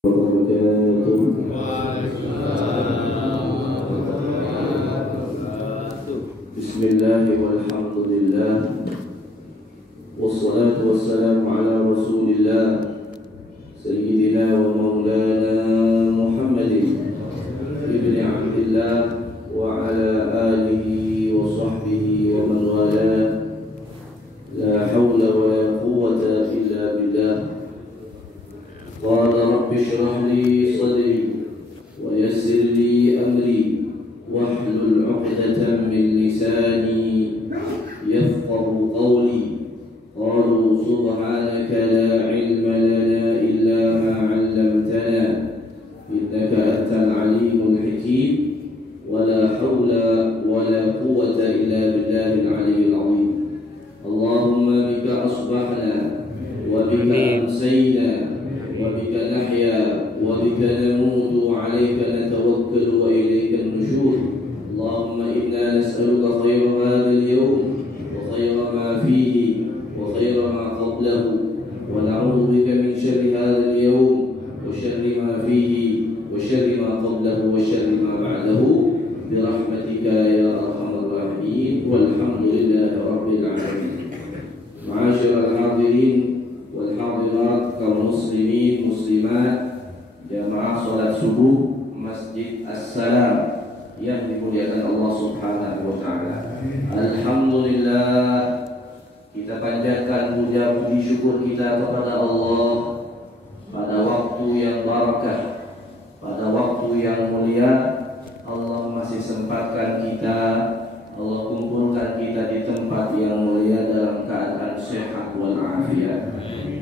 Bismillah walhamdulillah wassalatu wassalamu ala rasulillah sayyidina wa maulana Muhammadin ibn Abdillah wa ala alihi wa sahbihi wa man wala la hawla wa la quwwata illa billah. Qala rabbi shrah li sadri wa yassir li amri wahlul 'uqdatam min lisani yafqahu qawli. Qalu subhanaka la 'ilma lana illa ma 'allamtana innaka antal 'alimul hakim wa la hawla wa la quwwata illa billahil 'aliyyil 'azim. Allahumma bika asbahna wa bika amsayna wa bika nahya wa bika namutu wa 'alayka natawakkalu wa ilayka an-nushur. Allahumma inna nas'aluka khayra hadzal yawm wa khayra ma fihi wa khayra ma qablahu wa na'udzu bika min sharri hadzal yawm wa sharri ma fihi wa sharri ma qablahu wa sharri ma ba'dahu bi rahmatika ya arhamar rahimin walhamdulillahi rabbil alamin. Ma'asyiral hadirin wal hadirat, kaum muslimin muslimat, jamaah salat subuh Masjid As-Salam yang dimuliakan Allah Subhanahu wa taala. Alhamdulillah, kita panjatkan puja puji syukur kita kepada Allah pada waktu yang barakah, pada waktu yang mulia. Allah masih sempatkan kita, Allah kumpulkan kita di tempat yang mulia dalam keadaan sehat wal afiat.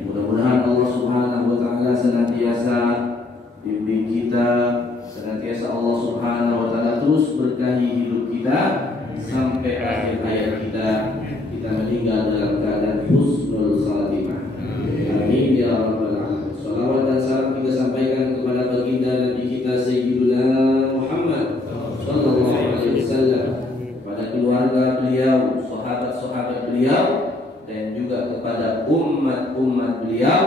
Mudah-mudahan Allah Subhanahu wa taala senantiasa bimbing kita, senantiasa Allah Subhanahu wa taala terus berkahi hidup kita sampai akhir hayat kita meninggal dalam keadaan husnul khatimah. Amin ya rabbal alamin. Salawat dan salam kita sampaikan kepada baginda Nabi kita Sayyidina Muhammad sallallahu alaihi wasallam, kepada keluarga beliau, sahabat-sahabat beliau, dan juga kepada umat-umat beliau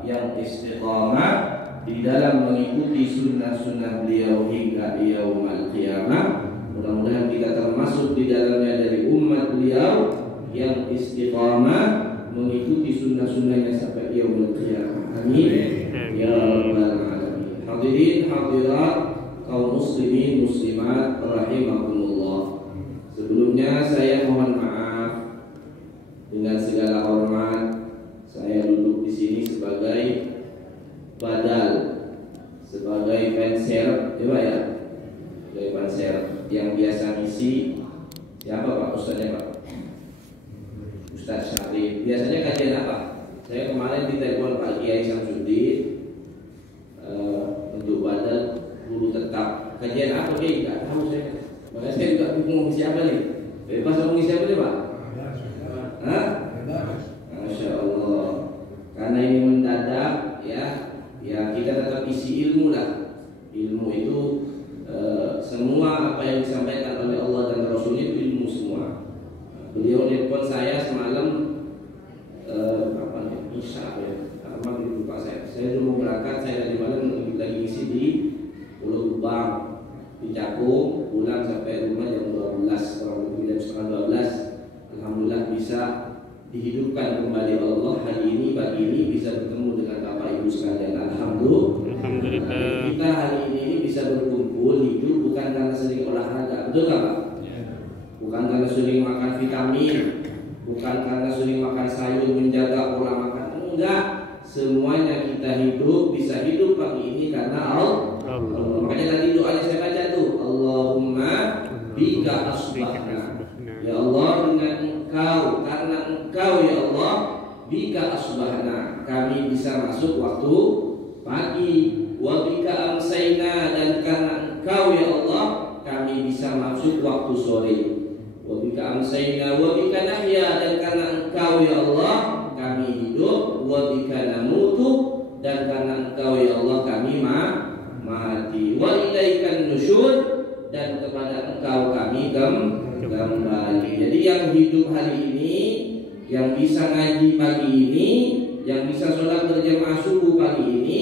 yang istiqamah di dalam mengikuti sunnah-sunnah beliau hingga yaumul qiyamah. Mudah-mudahan kita termasuk di dalamnya dari umat beliau yang istiqamah mengikuti sunnah-sunnahnya sampai yaumul qiyamah. Amin ya rabbal alamin. Hadirin hadirat, kaum muslimin muslimat rahimakumullah. Sebelumnya saya mohon maaf dengan segala hormat. Saya duduk di sini sebagai badal, sebagai penser, coba ya, sebagai penser yang biasa ngisi. Siapa Pak Ustaznya Pak? Ustaz Syarif. Biasanya kajian apa? Saya kemarin ditelepon Pak Kiai Samsudin untuk badal guru tetap. Kajian apa Kiai? Enggak tahu saya. Makanya saya juga bingung siapa nih. Bebas mau ngisi apa nih Pak? Hah? Masya Allah. Karena ini mendadak ya kita tetap isi ilmu lah. Ilmu itu semua apa yang disampaikan oleh Allah dan Rasulnya itu ilmu semua. Beliau nelpon saya semalam Isya ya, lupa saya dulu mau berangkat, saya dari malam lagi ngisi di Pulau Gebang, di Cakung, pulang sampai rumah jam 12, kurang lebih jam setengah 12. Alhamdulillah bisa dihidupkan kembali Allah hari ini, pagi ini bisa bertemu dengan Bapak Ibu sekalian. Alhamdulillah. Kita hari ini bisa berkumpul hidup bukan karena sering olahraga, betul nggak Pak? Bukan karena sering makan vitamin, bukan karena sering makan sayur menjaga pola makan, enggak. Semuanya kita hidup, bisa hidup pagi ini karena Allah. Makanya tadi doanya saya baca tuh, Allahumma bika asbahna. Ya Allah, dengan Engkau, karena Engkau ya Allah, bika asbahna, kami bisa masuk waktu pagi. Wa bika amsayna, dan karena Engkau ya Allah, kami bisa masuk waktu sore. Wa bika amsayna wa bika nahya, dan karena Engkau ya Allah kami hidup. Wa bika namutu, dan karena Engkau ya Allah kami mati. Wa ilaikan nusyur, dan kepada Engkau kami kembali. Jadi yang hidup hari ini, yang bisa ngaji pagi ini, yang bisa sholat berjamaah subuh pagi ini,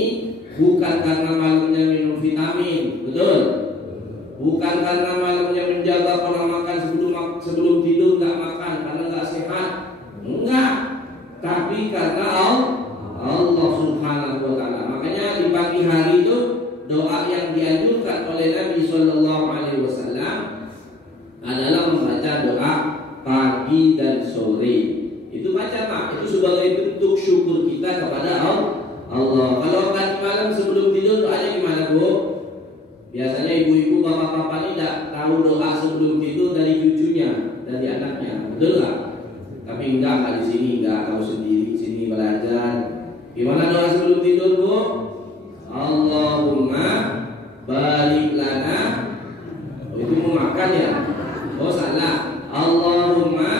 bukan karena malamnya minum vitamin, betul? Bukan karena malamnya menjaga pola makan sebelum tidur nggak makan karena nggak sehat, enggak. Tapi karena Allah Subhanahu wa Ta'ala. Makanya di pagi hari itu doa yang dianjurkan oleh Nabi Shallallahu Alaihi Wasallam adalah membaca doa pagi dan sore. Itu baca Pak, itu sebagai bentuk syukur kita kepada Allah. Kalau tadi malam sebelum tidur doanya gimana Bu? Biasanya ibu-ibu bapak-bapak ini tidak tahu doa sebelum tidur dari cucunya, dari anaknya, betul nggak? Tapi enggak di sini enggak, tahu sendiri sini belajar. Gimana doa sebelum tidur Bu? Allahumma barik lana. Oh, itu mau makan ya? Oh salah. Allahumma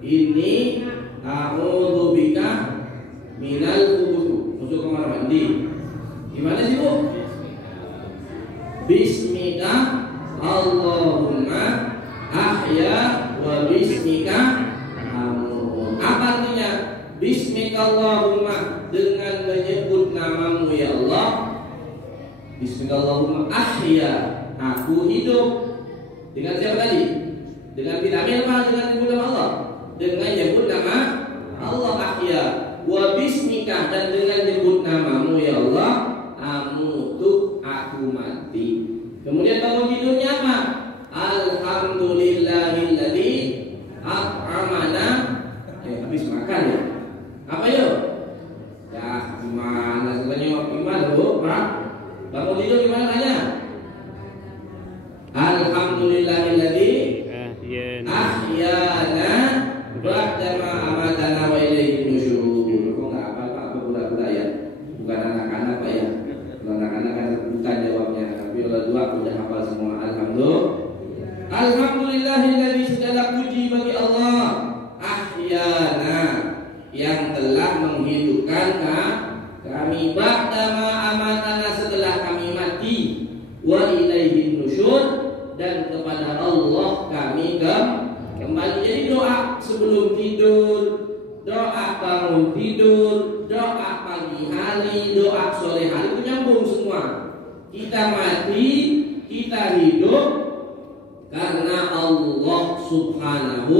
inni a'udzubika minal khubuth. Masuk kamar mandi. Gimana sih Bu? Bismika Allahumma ahya wa bismika amut. Apa artinya? Bismika Allahumma, dengan menyebut namamu ya Allah. Bismika Allahumma ahya, aku hidup. Dengan siapa tadi? Dengan vitamin apa? Dengan menyebut nama Allah. Dengan menyebut nama Allah ahya. Wa bismika, dan dengan menyebut namamu ya Allah, amutu, aku mati. Kemudian bangun tidurnya apa? Alhamdulillahilladzi at'amana. Habis makan ya? Apa yuk? Ya gimana? Sebenarnya gimana Bu? Pak? Bangun tidur gimana tanya? Alhamdulillahilladzi ahyana ba'dama amatana wa ilaihi nusyur. Kok enggak apa Pak? Pura-pura ya. Bukan anak-anak Pak ya. Kalau anak-anak kan bukan jawabnya. Tapi kalau dua udah hafal semua. Alhamdulillahilladzi, segala puji bagi Allah, ahyana, yang telah menghidupkan kami, ba'dama amatana, setelah kami mati, wa ilaihi nusyur, dan kepada Allah kami kembali. Jadi doa sebelum tidur, doa bangun tidur, doa pagi hari, doa sore hari itu nyambung semua. Kita mati, kita hidup karena Allah Subhanahu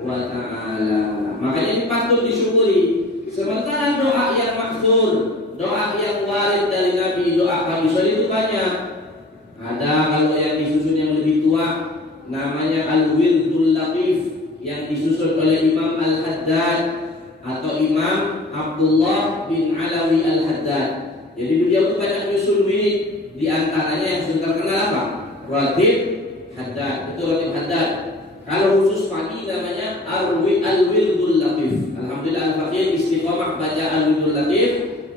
wa Ta'ala. Makanya ini patut disyukuri. Sementara doa yang maksur, doa yang warid dari Nabi, doa pagi sore itu banyak. Ada kalau yang disusun yang lebih tua, namanya Al-Wirdul Latif, yang disusun oleh Imam Al-Haddad atau Imam Abdullah bin Alawi Al-Haddad. Jadi beliau itu banyak nyusun wirid, di antaranya yang sudah terkenal apa? Ratib Haddad, itu Ratib Haddad. Kalau khusus pagi namanya Al-Wirdul Latif. Alhamdulillah Al-Faqih istiqomah baca Al-Wirdul Latif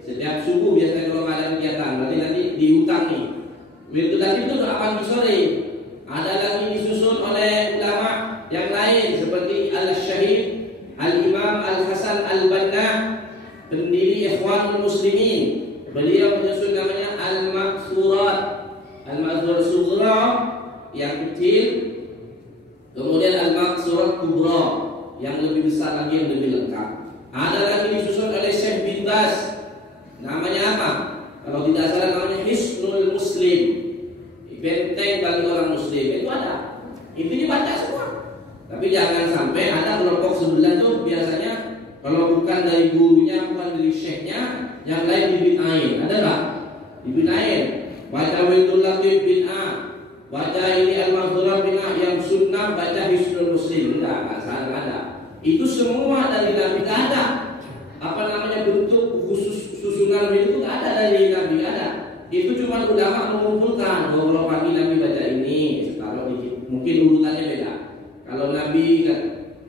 setiap subuh biasanya kalau nggak ada kegiatan. Berarti nanti dihutang nih. Wirdul Latif itu doa pagi sore. Ada lagi disusun oleh ulama yang lain seperti Al-Syahid Al-Imam Al-Hasan Al-Banna, pendiri Ikhwanul Muslimin. Beliau menyusun namanya Al-Maqsurat, Al-Maqsurat Sughra yang kecil, kemudian Al-Maqsurat Kubra yang lebih besar lagi, yang lebih lengkap. Ada lagi disusun oleh Syekh bin Baz, namanya apa? Kalau tidak salah namanya Hisnul Muslim, benteng bagi orang Muslim. Itu ada, itu dibaca semua. Tapi jangan sampai ada kelompok sebelah tuh biasanya kalau bukan dari gurunya, bukan dari syekhnya, yang lain dibid'ahin. Ada nggak? Dibid'ahin. Baca Wirdul Latif bid'ah, baca ini Al-Maghfurah bid'ah, yang sunnah baca Hisnul Muslim. Enggak ada. Itu semua dari Nabi, nggak ada. Apa namanya bentuk khusus susunan itu nggak ada dari Nabi, ada. Itu cuma ulama mengumpulkan. Kalau pagi Nabi baca ini, taruh dikit. Mungkin urutannya beda. Kalau Nabi kan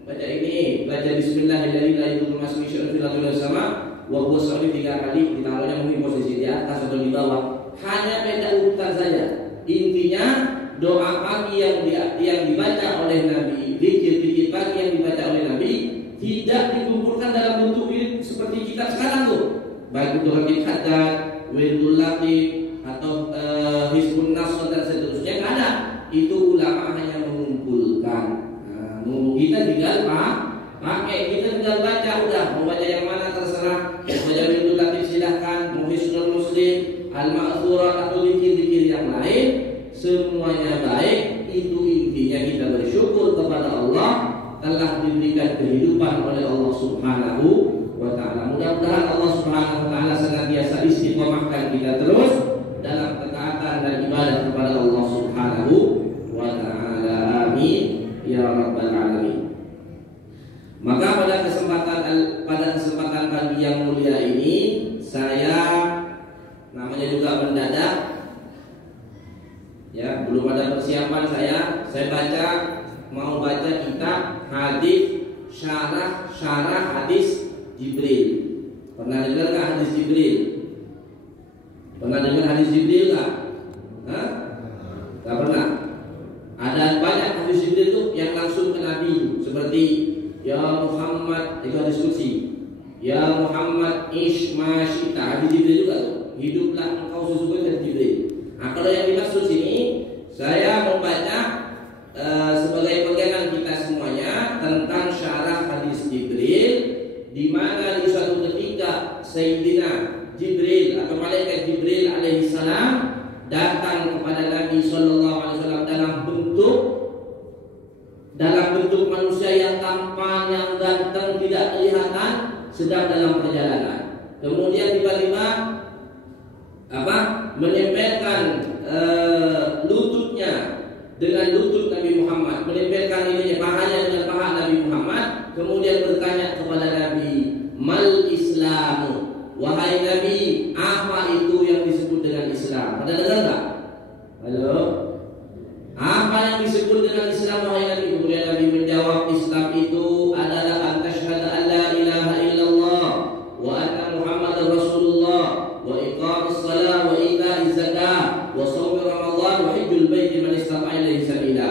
baca ini, baca Bismillahirrahmanirrahim sama wa huwa 3 kali, ditaruhnya mungkin posisi di atas atau di bawah. Hanya beda urutan saja. Intinya doa pagi yang dibaca oleh Nabi, zikir pagi yang dibaca oleh Nabi tidak dikumpulkan dalam bentuk wirid seperti kita sekarang tuh. Baik itu Ratib Haddad, Wirdul Latif atau Hizbun Nasr dan seterusnya, nggak ada. Itu ulama hanya mengumpulkan. Kita tinggal pakai, kita tinggal baca, udah mau baca yang mana terserah. Mau baca Wirdul Latif silahkan, mau Hisnul Muslim, al-ma'thurat atau zikir-zikir yang lain, semuanya baik. Itu intinya kita bersyukur kepada Allah telah diberikan kehidupan oleh Allah Subhanahu wa ta'ala. Mudah-mudahan Allah Subhanahu wa ta'ala senantiasa istiqomahkan kita terus dalam ketaatan dan ibadah kepada Allah Subhanahu wa ta'ala. Amin ya rabbal alamin. Maka pada kesempatan pagi yang mulia ini, saya namanya juga mendadak, ya, belum ada persiapan mau baca kitab hadis syarah hadis Jibril. Pernah dengar nggak hadis Jibril? Pernah dengar hadis Jibril nggak? Nggak pernah. Ada banyak hadis Jibril itu yang langsung ke Nabi, seperti ya Muhammad, itu hadis qudsi. Ya Muhammad ish ma syi'ta, hadis Jibril juga tuh. Hiduplah engkau sesuai dengan Jibril. Nah, kalau yang dimaksud sini, saya membaca sebagai pegangan kita semuanya tentang syarah hadis Jibril, di mana di suatu ketika Sayyidina Jibril atau malaikat Jibril alaihissalam datang kepada Nabi sallallahu alaihi wasallam dalam bentuk manusia yang tampan, yang ganteng, tidak kelihatan, sedang dalam perjalanan. Kemudian tiba-tiba menempelkan lututnya dengan lutut Nabi Muhammad, menempelkan pahanya dengan paha Nabi Muhammad, kemudian bertanya kepada Nabi, mal Islamu, wahai Nabi, apa itu yang disebut dengan Islam? Ada dengar tak? Halo? Apa yang disebut dengan Islam, wahai Nabi? Kemudian Nabi menjawab, Islam itu adalah an tasyhadu an la ilaha illallah wa anna Muhammadar Rasulullah wa iqamis shalah wa ita'iz zakah wa shaum Ramadan wa hajjul baiti man istata'a ilaihi sabila.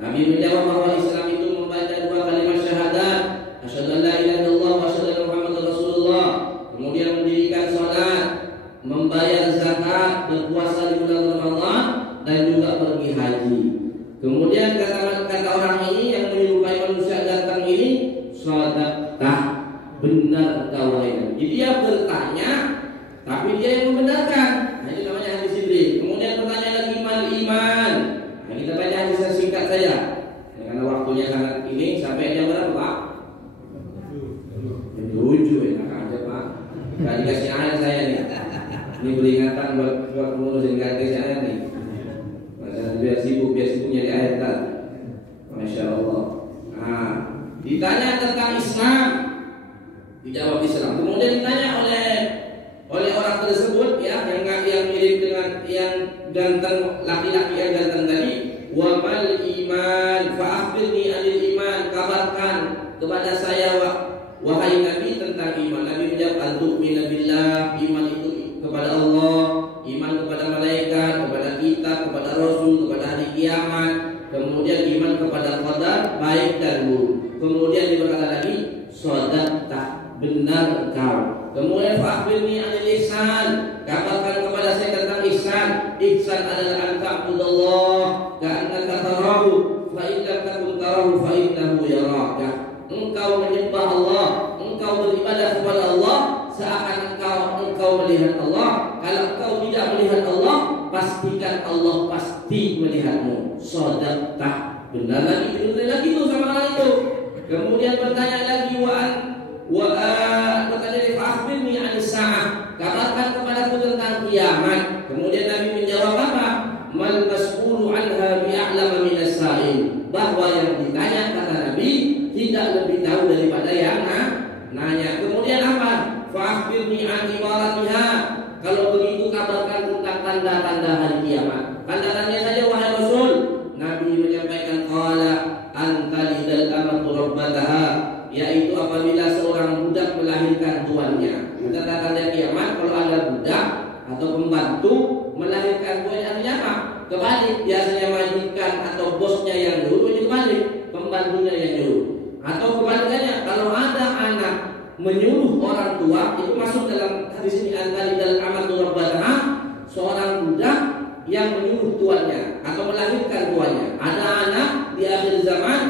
Nabi menjawab bahwa Islam itu membaca dua kalimat syahadat, asyhadu an la ilaha illallah wa asyhadu anna Muhammadar Rasulullah, kemudian mendirikan salat, membayar zakat, berpuasa di bulan Ramadan, dan juga pergi haji. Kemudian kata orang ini yang menyerupai manusia ganteng ini, shadaqtah, benar engkau wahai Nabi. Jadi dia bertanya, tapi dia yang membenarkan. Nah, ini namanya hadis Jibril. Kemudian bertanya lagi, mal iman. Nah, kita baca hadis singkat saja, ya, karena waktunya sangat ini. Sampai jam berapa, Pak? Jam 7 ya, aja Pak. Gak dikasih ayat saya nih. Ini peringatan buat pengurus yang gak dikasih ayat nih. Biar sibuknya di ayat kan. Masya Allah. Nah, ditanya tentang Islam, dijawab Islam. Kemudian ditanya oleh orang tersebut, ya, yang mirip dengan yang ganteng, laki-laki yang ganteng tadi, wa mal iman fa akhbirni anil iman, kabarkan kepada saya wahai Nabi tentang iman. Nabi menjawab, antu'mina billah, iman itu kepada Allah, iman kepada malaikat, kepada kitab, kepada rasul, kepada hari kiamat, kemudian iman kepada qadar baik dan buruk. Kemudian berkata lagi, shadaqtah, benar engkau. Kemudian fa'akhbirni anil ihsan, kabarkan kepada saya tentang ihsan. Ihsan adalah an ta'budallah ka'annaka tarahu fa in lam takun tarahu fa innahu yaraka. Engkau menyembah Allah, engkau beribadah kepada Allah seakan engkau melihat Allah. Kalau engkau tidak melihat Allah, pastikan Allah pasti melihatmu. Shadaqtah, benar lagi itu sama orang itu. Kemudian bertanya lagi, bertanya lagi, akhbirni anis sa'ah, kabarkan kepadaku tentang kiamat. Kemudian Nabi menjawab apa? Mal mas'ulu anha bi'a'lama minas sa'il, bahwa yang ditanya, kata Nabi, tidak lebih tahu daripada yang nanya. Kemudian apa? Fa'akhbirni an ibaratiha, kalau begitu kabarkan tentang tanda-tanda hari kiamat. Tanda-tandanya saja wahai Rasul. Nabi menyampaikan, qala antalidal amatu rabbataha, yaitu apabila seorang budak melahirkan tuannya. Tanda-tanda kiamat, kalau ada budak atau pembantu melahirkan tuannya, artinya apa? Kebalik, biasanya majikan atau bosnya yang nyuruh, ini kebalik, pembantunya yang nyuruh. Atau kebalikannya, kalau ada anak menyuruh orang tua, itu masuk dalam hadis ini, antalidal amatu rabbataha, seorang budak yang menyuruh tuannya atau melahirkan tuannya. Ada anak di akhir zaman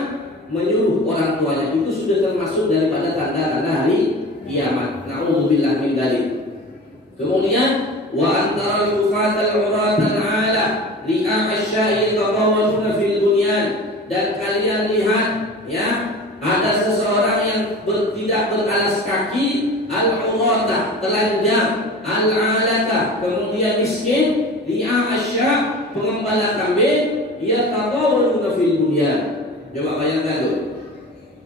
menyuruh orang tuanya, itu sudah termasuk daripada tanda-tanda hari kiamat. Na'udzubillah min dzalik. Kemudian wa antara al-hufat al-urat al-ala li'a asya'i yatawaluna fil bunyan. Dan kalian lihat ya, ada seseorang yang tidak beralas kaki, al-urata, telanjang, al-alata, kemudian miskin, li'a asya', pengembala kambing, yatawaluna fil bunyan. Coba bayangkan tuh,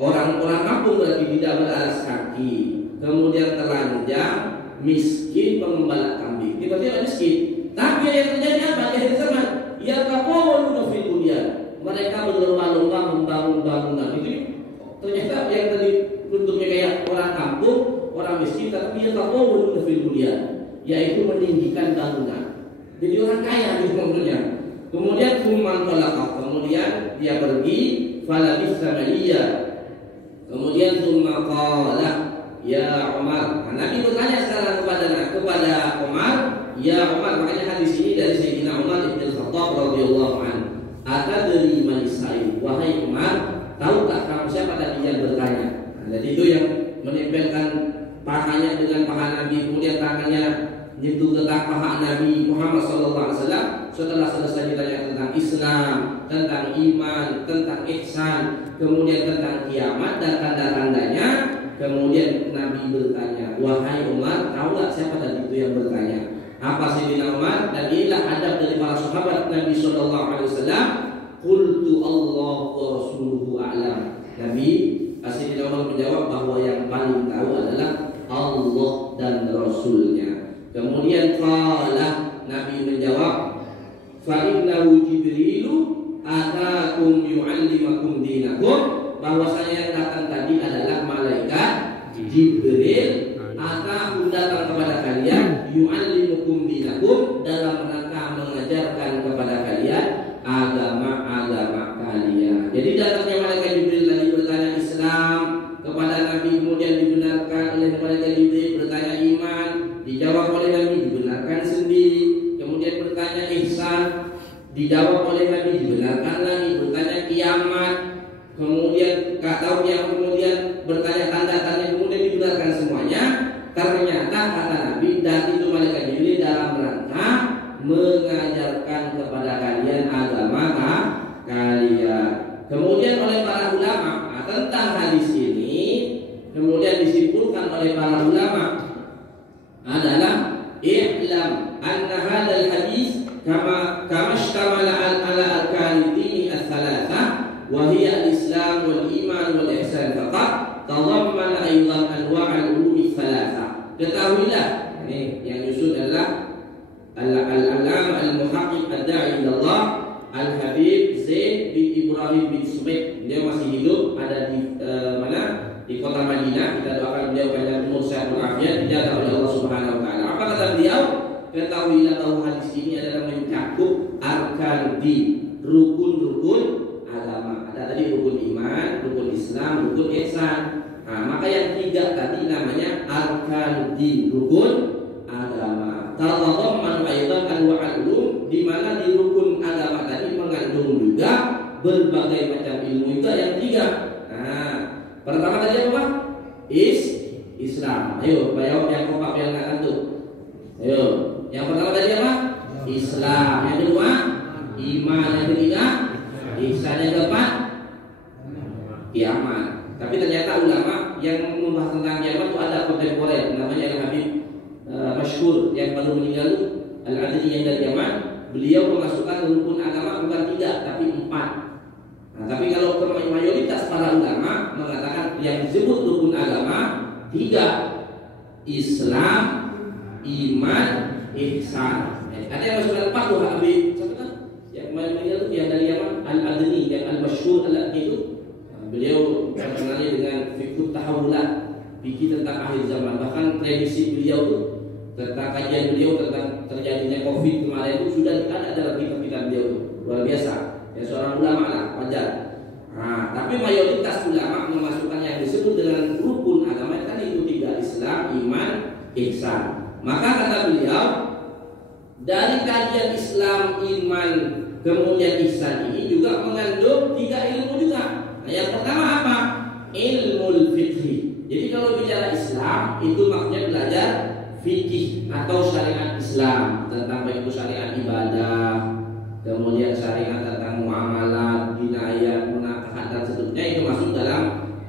orang-orang kampung berarti tidak beralas kaki, kemudian telanjang, miskin, pengembala kambing. Ini berarti orang miskin. Tapi yang terjadi apa di akhir zaman? Yatawaluna fil bunyan. Mereka berlomba-lomba membangun bangunan. Itu ternyata yang tadi bentuknya kayak orang kampung, orang miskin, tapi yatawaluna fil bunyan, yaitu meninggikan bangunan. Jadi orang kaya gitu maksudnya. Kemudian kemudian dia pergi, falabis samaliya. Kemudian summa qala ya Umar. Nah, Nabi bertanya sekarang kepada Umar, ya Umar. Makanya hadis ini dari Sayyidina Umar bin Khattab radhiyallahu anhu. Atadri man sa'il, wahai Umar, tahukah kamu siapa tadi yang bertanya? Nah, jadi itu yang menempelkan pahanya dengan paha Nabi, kemudian tangannya nyentuh ke paha Nabi Muhammad sallallahu alaihi wasallam. Setelah selesai ditanya tentang Islam, tentang iman, tentang ihsan, kemudian tentang kiamat dan tanda-tandanya, kemudian Nabi bertanya, wahai Umar, tahu tak siapa tadi itu yang bertanya? Apa Sayyidina Umar? Dan inilah adab dari para sahabat Nabi sallallahu alaihi wasallam. Qultu Allah wa rasuluhu a'lam. Nabi Sayyidina Umar menjawab bahwa yang paling tahu adalah Allah dan Rasulnya. Kemudian qala, Nabi menjawab, fa innahu Jibrilu atakum yu'allimakum dinakum, bahwasanya yang datang tadi adalah malaikat Jibril, atakum datang kepada kalian, yu'allimukum dinakum, dalam rangka mengajarkan kepada kalian agama-agama kalian. Jadi datangnya malaikat Jibril tadi bertanya Islam kepada Nabi, kemudian dibenarkan oleh malaikat Jibril, bertanya iman, dijawab oleh Nabi, dibenarkan sendiri. Kemudian bertanya ihsan, dijawab oleh Nabi, dibenarkan lagi. Bertanya kiamat, kemudian tahu yang kemudian bertanya tanda-tanda, kemudian dibenarkan semuanya. Ternyata kata Nabi, dan itu malaikat Jibril dalam rangka mengajarkan kepada kalian agama kalian. Kemudian oleh para ulama tentang hadis ini, kemudian disimpulkan oleh para ulama adalah i'lam anna hadzal hadis kama ishtamala ala arkanid dini ats-tsalatsa wa hiya al-islam wal iman wal ihsan faqat tadammana aidan anwa' al-ulum ats-tsalatsa. Ketahuilah, ini yang nyusun adalah al-alama al-muhaqqiq ad-da'i ila Allah Al-Habib Zaid bin Ibrahim bin Sumaid. Dia masih hidup, ada di mana? Di kota Madinah. Kita doakan beliau panjang umur, sehat walafiat, dijaga oleh Allah Subhanahu wa taala. Apa kata beliau? Ketahuilah bahwa hadis ini adalah mencakup arkan di rukun-rukun agama. Ada tadi rukun iman, rukun Islam, rukun ihsan. Nah, maka yang tiga tadi namanya arkan di rukun agama. Tadamman aidan anwa'ul ulum, di mana di rukun agama tadi mengandung juga berbagai macam ilmu. Itu yang tiga. Nah, pertama tadi apa? Islam. Ayo, bayar yang kompak yang akan tuh. Ayo, yang pertama tadi apa? Islam. Yang kedua, iman. Yang ketiga, ihsan. Yang keempat, kiamat. Tapi ternyata ulama yang membahas tentang kiamat itu ada kontemporer, namanya Al-Habib masyhur yang baru meninggal, Al-Adli yang dari Yaman. Beliau memasukkan rukun agama bukan 3 tapi 4. Nah, tapi kalau mayoritas para ulama mengatakan yang disebut rukun agama 3: Islam, iman, ihsan. Ada yang masukkan 4 tuh Habib. Yang meninggal itu yang dari Yaman, Al-Adli yang al-masyhur Al-Adli itu. Beliau terkenalnya dengan fikih tahawulat, fikih tentang akhir zaman. Bahkan prediksi beliau itu tentang kajian beliau tentang terjadinya COVID kemarin itu sudah ada dalam kitab-kitab beliau. Luar biasa. Ya, seorang ulama lah, wajar. Nah, tapi mayoritas ulama memasukkan yang disebut dengan rukun agama kan itu 3: Islam, iman, ihsan. Maka kata beliau, dari kajian Islam, iman, kemudian ihsan ini juga mengandung 3 ilmu juga. Yang pertama apa? Ilmu fikih. Jadi kalau bicara Islam itu maksudnya belajar fikih atau syariat Islam. tentang baik itu syariat ibadah, kemudian syariat tentang muamalah, jinayah, munakahat dan seterusnya, itu masuk dalam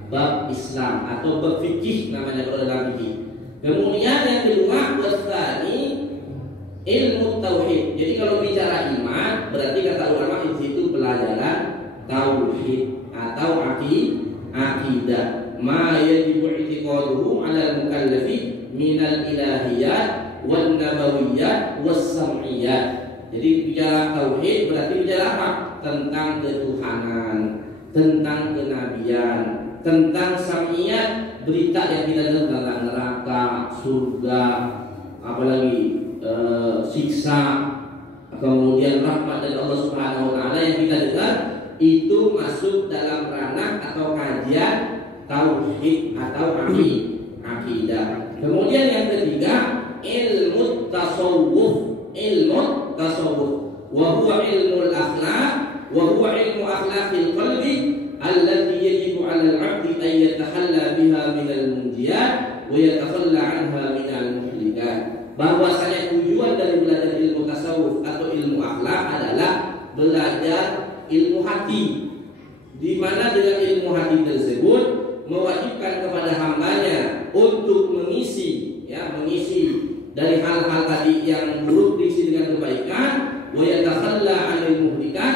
bab Islam atau bab fikih namanya kalau dalam fikih. Kemudian yang kedua wasani ilmu tauhid. Jadi kalau bicara iman berarti kata ulama di situ pelajaran tauhid atau akidah. Ma yajibu i'tiqaduhu 'ala al-mukallafi minal ilahiyat wan nabawiyyat was sam'iyyat. Jadi bicara tauhid berarti bicara apa? Tentang ketuhanan, tentang kenabian, tentang sam'iyat, berita yang kita dengar tentang neraka, surga, apalagi siksa, kemudian rahmat dari Allah Subhanahu wa taala yang kita dengar itu masuk dalam ranah atau kajian tauhid atau akidah. Kemudian yang ketiga ilmu tasawuf, wa huwa ilmu al-akhlaq, wa huwa ilmu akhlaqil qalbi allati yajibu 'ala al-'abdi an yatahalla biha min al-munjiyat wa yatakhalla 'anha min al-muhlikat. Bahwasanya tujuan dari belajar ilmu tasawuf atau ilmu akhlak adalah belajar ilmu hati, di mana dengan ilmu hati tersebut mewajibkan kepada hambanya untuk mengisi dari hal-hal tadi yang buruk diisi dengan kebaikan, wa yatakhalla 'anil muhlikat,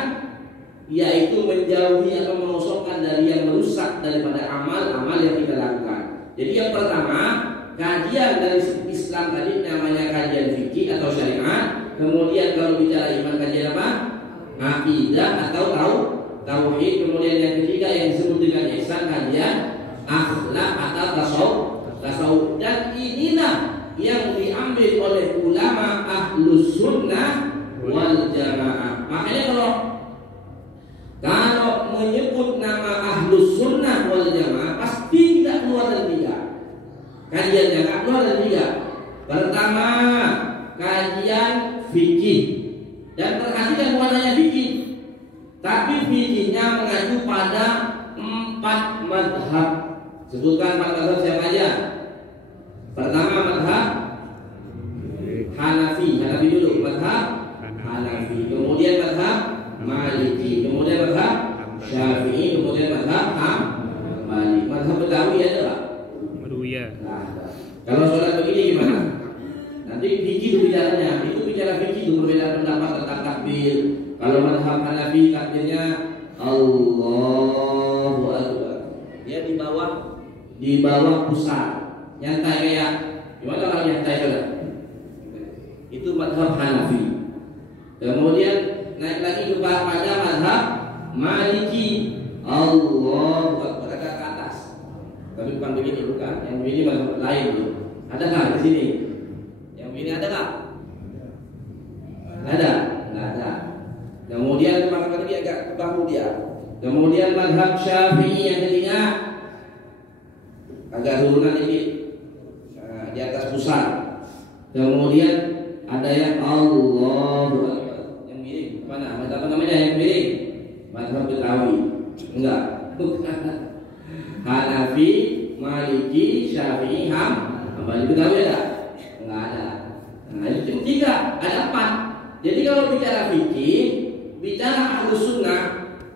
yaitu menjauhi atau mengosongkan dari yang merusak daripada amal-amal yang kita lakukan. Jadi yang pertama, kajian dari Islam tadi namanya kajian fikih atau syariat. Kemudian kalau bicara iman kajian apa? Akidah atau tauhid. Kemudian yang ketiga yang disebut dengan ihsan kajian akhlak atau tasawuf. Dan inilah yang diambil oleh ulama ahlus sunnah wal jamaah. Makanya kalau menyebut nama ahlus sunnah wal jamaah pasti tidak keluar dari tiga. Kajiannya tidak keluar dari tiga. Pertama, kajian fikih. Dan perhatikan warnanya fikih. Tapi fikihnya mengacu pada 4 madhab. Sebutkan 4 madhab siapa aja? Pertama madhab Hanafi. Hanafi dulu. Madhab Hanafi. Kemudian madhab Maliki. Kemudian madhab Syafi'i. Kemudian madhab Hambali. Madhab Betawi ada tak? Nah, kalau sholat begini gimana? Nanti fikih bicaranya. Itu bicara fikih itu berbeda pendapat tentang takbir. Kalau madhab Hanafi takbirnya Allahu Akbar. Dia di bawah pusat. Nyantai kayak gimana kalau nyantai saudara? Itu madhab Hanafi. Kemudian naik lagi kepada madhab Maliki. Allahu Akbar agak ke atas. Tapi bukan begini, bukan. Yang begini madhab lain tuh. Ada nggak di sini? Yang begini ada nggak? Nggak ada. Kemudian kemana lagi agak ke bahu dia. Kemudian madhab Syafi'i yang ketiga agak turunan ini di atas pusat. Kemudian ada yang Allahu Akbar. Yang miring mana? Apa namanya yang miring? Madhab Betawi. Enggak. Bukan. Hanafi, Maliki, Syafi'i, Hambali. Betawi ada? Enggak ada. Nah itu tiga. Ada 4. Jadi kalau bicara fikih, bicara ahlus sunnah.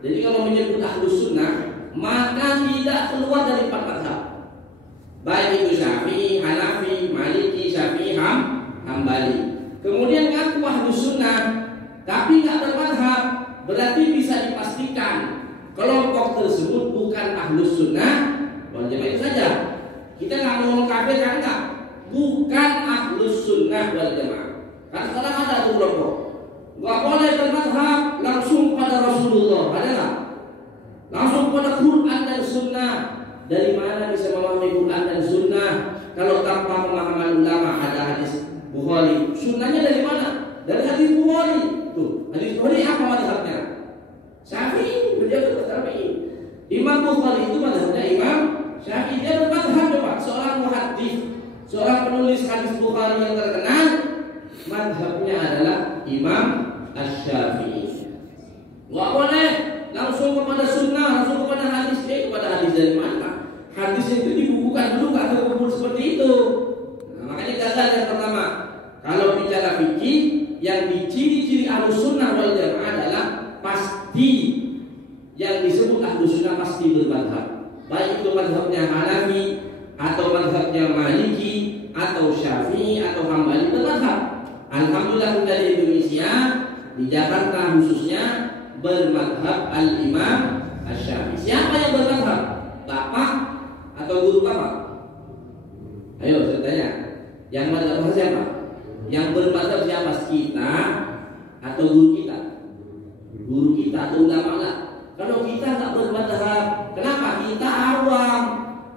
Jadi kalau menyebut ahlus sunnah, maka tidak keluar dari 4 mazhab. Baik itu Syafi'i, Hanafi, Maliki, Syafi'i, Hambali. Kemudian ngaku ahlus sunnah, tapi nggak bermazhab, berarti bisa dipastikan kelompok tersebut bukan ahlus sunnah wal jamaah. Itu saja. Kita nggak ngomong kafir kan nggak? Bukan ahlus sunnah wal jamaah. Karena sekarang ada tuh kelompok. Nggak boleh bermazhab langsung pada Rasulullah, ada nggak? Langsung pada Quran dan Sunnah. Dari mana bisa memahami Quran dan Sunnah kalau tanpa pemahaman ulama? Ada hadis Bukhari. Sunnahnya dari mana? Dari hadis Bukhari. Tuh, hadis Bukhari apa mazhabnya? Syafi'i, beliau itu Syafi'i. Imam Bukhari itu mazhabnya Imam Syafi'i. Dia bermazhab Pak, seorang muhaddits, seorang penulis hadis Bukhari yang terkenal, mazhabnya adalah Imam Asy-Syafi'i. Nggak boleh langsung kepada sunnah, langsung kepada hadis. Kepada hadis dari mana? Hadis itu dibukukan dulu, nggak terkumpul seperti itu. Nah, makanya gagal yang pertama. Kalau bicara fikih, Jadi ciri-ciri Ahlus Sunnah wal Jamaah adalah pasti, yang disebut Ahlus Sunnah pasti bermadhab, baik itu madhabnya Hanafi atau madhabnya Maliki atau Syafi'i atau Hambali, bermadhab. Alhamdulillah kita di Indonesia, di Jakarta khususnya, bermadhab Al-Imam Asy-Syafi'i. Siapa yang bermadhab? Bapak atau guru bapak? Ayo saya tanya, yang madhab siapa? Yang bermadhab siapa? Kita atau guru kita? Guru kita atau ulama lah. Kalau kita tak bermadhab, kenapa? Kita awam.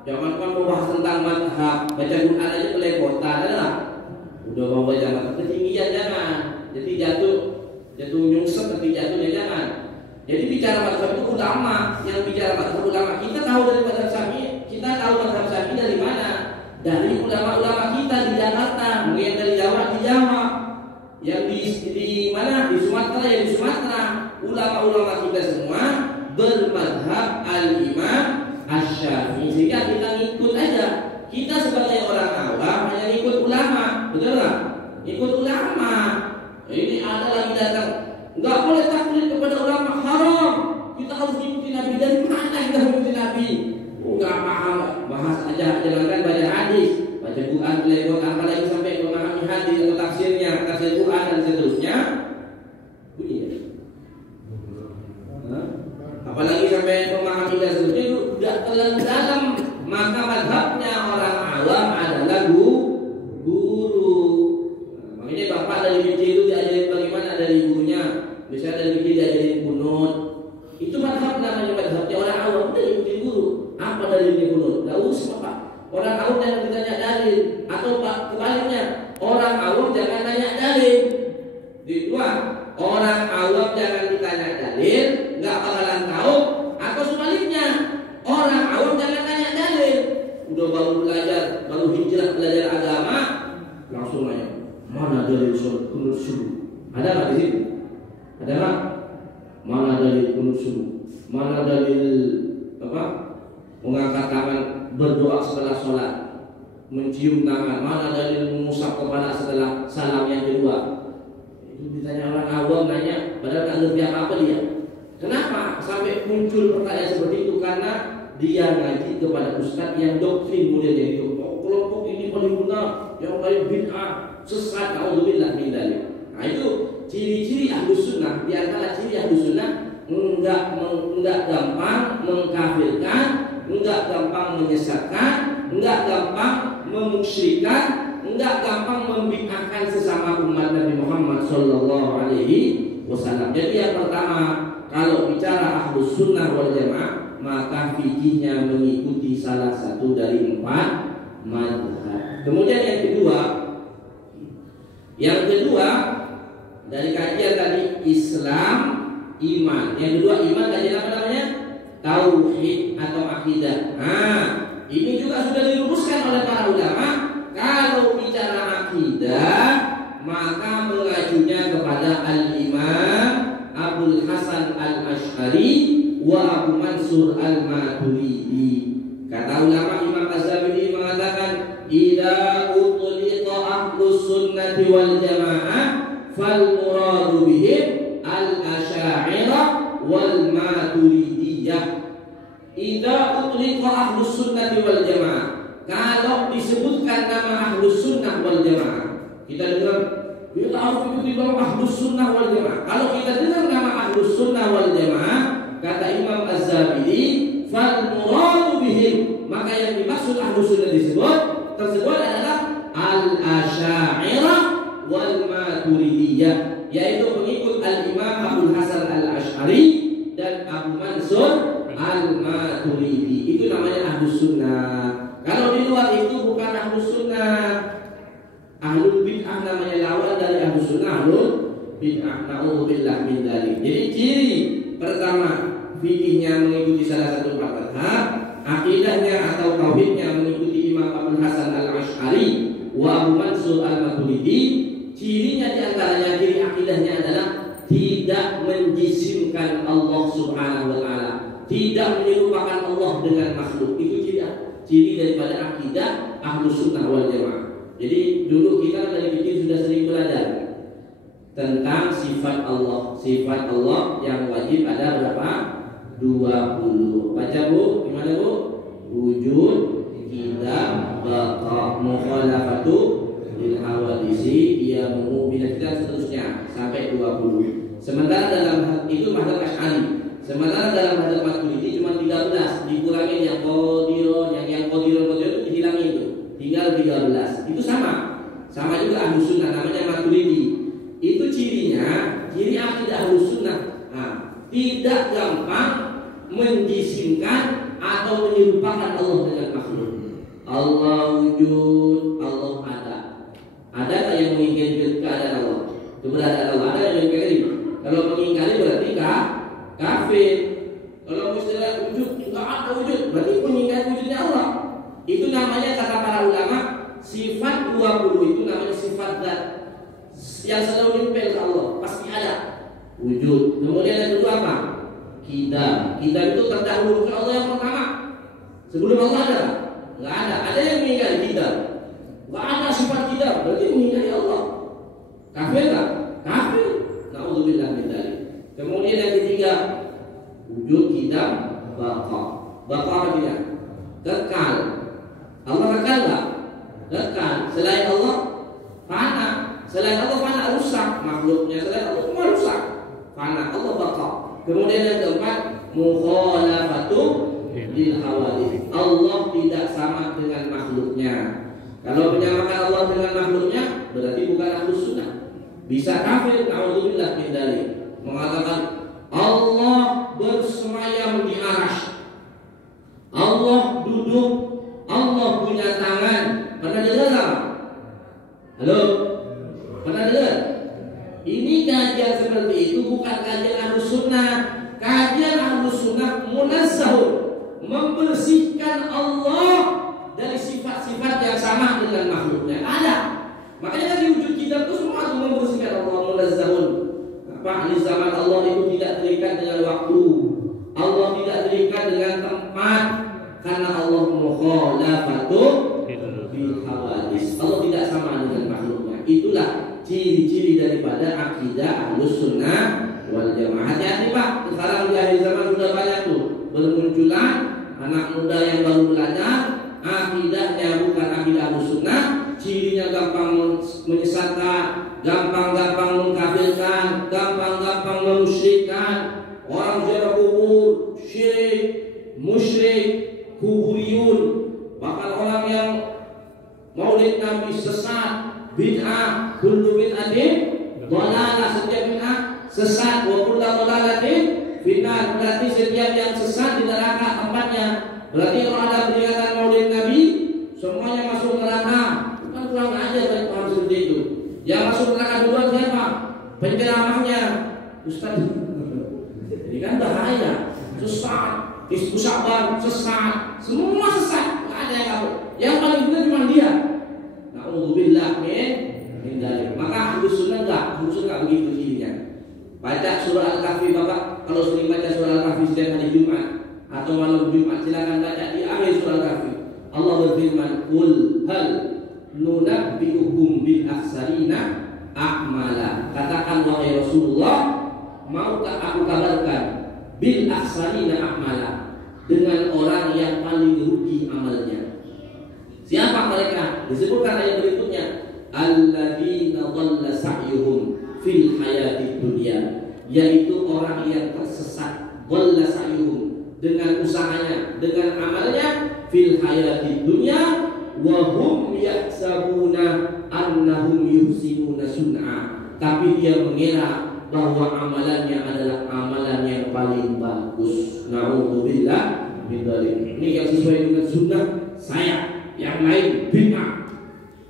Jangankan membahas tentang madhab, baca Quran aja kelepotan, adalah. Udah mau baca madhab ketinggian jangan. Jadi jatuh nyungsep, tapi jatuhnya jangan. Jadi bicara madhab itu ulama, yang bicara madhab ulama. Kita tahu dari madhab Syafi'i, kita tahu madhab Syafi'i dari mana? Dari ulama-ulama kita di Jakarta, mungkin dari Jawa di Jawa, yang di mana? Di Sumatera ya di Sumatera. Ulama-ulama kita semua bermadhab Al-Imam Asy-Syafi'i, sehingga kita ngikut aja. Kita sebagai orang awam hanya ngikut ulama, betul nggak? Ikut ulama. Ini ada lagi datang, nggak boleh taklid kepada ulama, haram. Kita harus ngikutin Nabi. Dari mana kita ngikutin Nabi? Nggak paham, bahas aja, jangan baca hadis, baca Quran, belajar apalagi sampai memahami hadis atau tafsirnya, tafsir Quran dan seterusnya. Apalagi sampai memahami dan seterusnya, itu tidak terlalu dalam. Maka madhabnya orang awam adalah guru. Makanya bapak dari kecil itu diajarin bagaimana dari gurunya. Misalnya dari kecil diajarin kunut. Itu madhab, namanya madhabnya orang awam. Udah ikutin guru. Apa dalilnya kunut? Gak usah pak. Orang awam jangan ditanya dalil. Atau pak kebaliknya, orang awam jangan tanya dalil. Di dua, orang awam jangan ditanya dalil, nggak bakalan tahu. Atau sebaliknya, orang awam jangan tanya dalil. Udah baru belajar, baru hijrah belajar agama, langsung nanya, mana dalil kunut subuh? Ada nggak di sini? Ada nggak? Mana dalil kunut subuh? Mana dalil apa? Mengangkat tangan berdoa setelah sholat, mencium tangan. Mana dalil mengusap kepala setelah salam yang kedua? Itu ditanya orang awam, nanya, padahal tak ngerti apa-apa dia. Kenapa sampai muncul pertanyaan seperti itu? Karena dia ngaji kepada ustaz yang doktrin modelnya itu. Oh, kelompok ini paling benar, yang lain bid'ah, sesat, naudzubillah min dzalik. Nah itu ciri-ciri Ahlus Sunnah. Di antara ciri Ahlus Sunnah, enggak gampang mengkafirkan, enggak gampang menyesatkan, enggak gampang memusyrikan, enggak gampang membid'ahkan sesama umat Nabi Muhammad sallallahu alaihi wasallam. Jadi yang pertama, kalau bicara Ahlus Sunnah wal Jamaah, maka fikihnya mengikuti salah satu dari 4 mazhab. Kemudian yang kedua dari kajian tadi Islam, iman. Yang kedua iman, kajian apa namanya? Tauhid atau akidah. Nah, ini juga sudah dirumuskan oleh para ulama. Kalau bicara akidah, maka mengajunya kepada Al-Imam Abul Hasan Al-Asy'ari wa Abu Mansur Al-Maturidi. Kata ulama Imam Az-Zabidi mengatakan, idza utliqa Ahlus Sunnati wal Jamaah fal muradu bihim al-Asy'ariyah wal Maturidiyah. Idza utliqa Ahlus Sunnati wal Jamaah, kalau disebutkan nama Ahlus Sunnah wal Jamaah, kita dengar kita harus mengikuti dalam Ahlus Sunnah wal Jamaah. Kalau kita dengar nama Ahlus Sunnah wal Jamaah, kata Imam Az-Zabidi, fal muradu bihim, maka yang dimaksud Ahlus Sunnah tersebut adalah al-Asy'ariyah wal Maturidiyah, yaitu pengikut Al-Imam Abul Hasan Al-Asy'ari dan Abu Mansur Al-Maturidi. Itu namanya Ahlus Sunnah. Kalau di luar itu bukan Ahlus Sunnah. Ahlul bid'ah namanya lawan dari Ahlus Sunnah, ahlul bid'ah. Na'udzubillah min dzalik. Jadi ciri pertama, fikihnya mengikuti salah satu mazhab, akidahnya atau tauhidnya mengikuti Imam Abul Hasan Al-Asy'ari wa Abu Mansur Al-Maturidi. Cirinya diantaranya, ciri akidahnya adalah tidak menjisimkan Allah Subhanahu wa taala, tidak menyerupakan Allah dengan makhluk. Itu ciri daripada akidah Ahlus Sunnah wal Jamaah. Jadi dulu kita dari kecil sudah sering belajar tentang sifat Allah. Sifat Allah yang wajib ada berapa? 20. Baca Bu, gimana Bu? Wujud, qidam, baqa, mukhalafatu lil hawadisi, qiyamu bin dan seterusnya sampai 20. Sementara dalam hal itu mazhab Asy'ari. Sementara dalam mazhab Maturidi cuma 13, dikurangin yang qadirun, yang qadirun itu dihilangin itu. Tinggal 13. Itu sama. Sama juga Ahlus Sunnah, namanya Maturidi. Itu cirinya, ciri akidah Ahlus Sunnah. Nah, tidak gampang menjisimkan atau menyerupakan Allah dengan makhluk. Allah wujud, Allah ada. Ada tak yang mengingkari keadaan Allah? Keberadaan Allah ada yang mengingkari? Kalau mengingkari berarti kafir. Kalau istilah wujud, tidak ada wujud, berarti mengingkari wujudnya Allah. Itu namanya kata para ulama sifat 20 itu namanya sifat zat yang selalu nempel ke Allah, pasti ada wujud. Kemudian yang kedua apa? Qidam. Qidam itu terdahulu ke Allah yang pertama. Sebelum Allah ada? Enggak ada. Ada yang mengingkari qidam. Enggak ada sifat qidam, berarti mengingkari Allah. Kafir tak? Kafir. Nauzubillah min dzalik. Kemudian yang ketiga, wujud qidam baqa. Baqa artinya kekal. Allah kekal enggak? Kekal. Selain Allah fana. Selain Allah fana, rusak. Makhluknya selain Allah semua rusak. Fana. Allah baqa. Kemudian yang keempat, mukhalafatu lil hawadits. Allah tidak sama dengan makhluknya. Kalau menyamakan Allah dengan makhluknya berarti bukan Ahlus Sunnah. Bisa kafir, naudzubillah min dzalik. Mengatakan Allah bersemayam di arsy. Allah duduk, Allah punya tangan. Pernah dengar tak? Halo? Pernah dengar? Ini kajian seperti itu bukan kajian Ahlus Sunnah. Kajian Ahlus Sunnah munazzahun, membersihkan Allah dari sifat-sifat yang sama dengan makhluknya. Ada. Makanya kan di wujud kita itu semua itu membersihkan Allah, munazzahun. Apa? Di zaman Allah itu tidak terikat dengan waktu. Allah tidak terikat dengan tempat. Karena Allah mukhalafatu bil hawadits. Allah tidak sama dengan makhluknya. Itulah ciri-ciri daripada akidah Ahlus Sunnah wal Jamaah. Hati-hati Pak, sekarang di akhir zaman sudah banyak tuh bermunculan anak muda yang baru belajar, akidahnya bukan akidah Ahlus Sunnah, cirinya gampang menyesatkan, gampang-gampang mengkafirkan, gampang-gampang memusyrikkan, orang ziarah kubur, syirik, musyrik, kuburiyun, bahkan orang yang maulid Nabi sesat, bid'ah, kullu bid'atin dhalalah, setiap bid'ah sesat, wa kullu dhalalatin finnar. Berarti setiap yang sesat di neraka tempatnya. Berarti kalau ada peringatan maulid Nabi semuanya masuk neraka. Bukan kurang ajar dari paham seperti itu. Yang masuk neraka duluan siapa? Penceramahnya, Ustaz. Ini kan bahaya. Sesat, Hizbus Sa'ban sesat, semua sesat. Tidak ada yang tahu. Yang paling benar cuma dia. Na'udzubillah min dzalik. Maka Ahlus Sunnah enggak begitu cirinya. Baca surah Al-Kahfi Bapak, kalau sering baca surah Al-Kahfi setiap hari Jumat atau malam Jumat, silakan baca di akhir surah Al-Kahfi. Allah berfirman, "Qul hal nunabbi'ukum bil akhsarina a'mala." Katakan wahai Rasulullah, maukah aku kabarkan bil akhsarina a'mala, dengan orang yang paling rugi amalnya. Siapa mereka? Disebutkan ayat berikutnya, alladzina dhalla sa'yuhum fil hayatid dunya, yaitu orang yang tersesat, dhalla sa'yuhum, dengan usahanya, dengan amalnya, fil hayatid dunya, wa hum yahsabuna annahum yuhsinuna sun'a, tapi dia mengira bahwa amalannya adalah amalan yang paling bagus. Na'udzubillah min dzalik. Ini yang sesuai dengan sunnah saya, yang lain bid'ah.